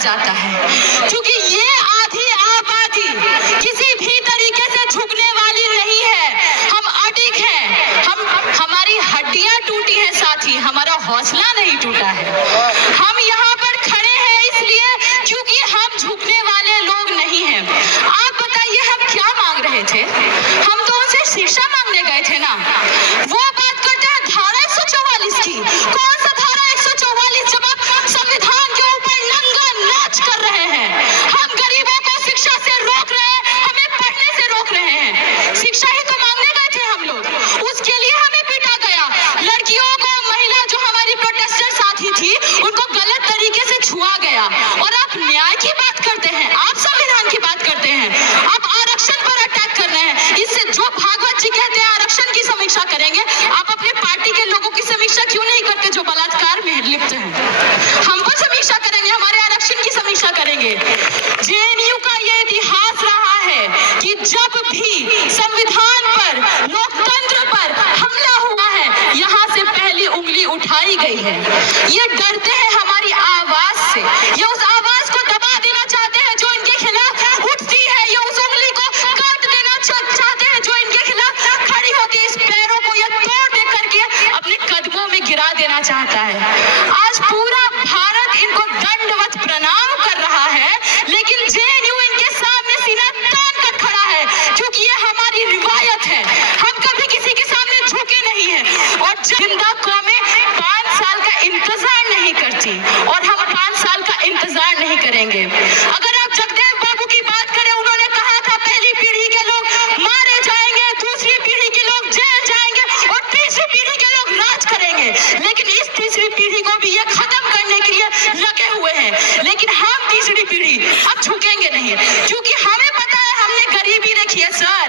जाता है, क्योंकि ये आधी आबादी किसी भी तरीके से झुकने वाली नहीं है। हम अडिग हैं, हमारी हड्डियां टूटी हैं, साथ ही हमारा हौसला नहीं टूटा है। हम यहाँ पर खड़े हैं इसलिए क्योंकि हम झुकने वाले लोग नहीं हैं। आप बताइए हम क्या मांग रहे थे? हम तो उनसे शिक्षा मांगने गए थे ना। वो बात करते हैं धारा 144 की। कौन सा धारा 144 जब आप संविधान के ऊपर नंगा नाच कर रहे हैं? हम गरीबों को शिक्षा से रोक रहे हैं, हमें पढ़ने से रोक रहे हैं। शिक्षा ही तो मांगने गए थे हम लोग, उसके लिए हमें पीटा गया। लड़कियों को, महिला जो हमारी प्रोटेस्टर साथी थी, उनको गलत तरीके से छुआ गया। और आप न्याय की बात करते हैं, आप संविधान की बात करते हैं, आप आरक्षण पर अटैक कर रहे हैं। इससे जो भागवत जी कहते हैं आरक्षण की समीक्षा करेंगे, आप अपने पार्टी के लोगों की समीक्षा क्यों नहीं करते जो बलात्कार में लिप्त हैं? हम पर समीक्षा करेंगे, हमारे आरक्षण की समीक्षा करेंगे। जेएनयू का ये इतिहास रहा है कि जब भी संविधान पर, लोकतंत्र पर हमला हुआ है, यहाँ से पहली उंगली उठाई गई है। ये डरते हैं हमारी आवाज से, ये उस आवाज को दबा देना चाहते हैं जो इनके खिलाफ उठती है, ये उस उंगली को काट देना चाहते हैं जो इनके खिलाफ खड़ी होती है। इस पैरों को ये तोड़ दे करके अपने कदमों में गिरा देना चाहता है। आज पूरा भारत इनको दंडवत प्रणाम कर रहा है, लेकिन जेएनयू इनके सामने सीना तान कर खड़ा है, क्योंकि ये हमारी रिवायत है। हम कभी किसी के सामने झुके नहीं हैं। और जिंदा कौमें 5 साल का इंतजार नहीं करती, और हम 5 साल का इंतजार नहीं करेंगे। अगर आप जगदेव बाबू की बात करें, उन्होंने कहा था पहली पीढ़ी के लोग मारे जाएंगे, दूसरी पीढ़ी के लोग जेल जाएंगे और तीसरी पीढ़ी के लोग राज करेंगे। लेकिन इस तीसरी पीढ़ी को भी ये खत्म करने के लिए लगे हुए हैं। लेकिन हम तीसरी पीढ़ी अब झुकेंगे नहीं, क्योंकि हमें पता है, हमने गरीबी देखी है सर।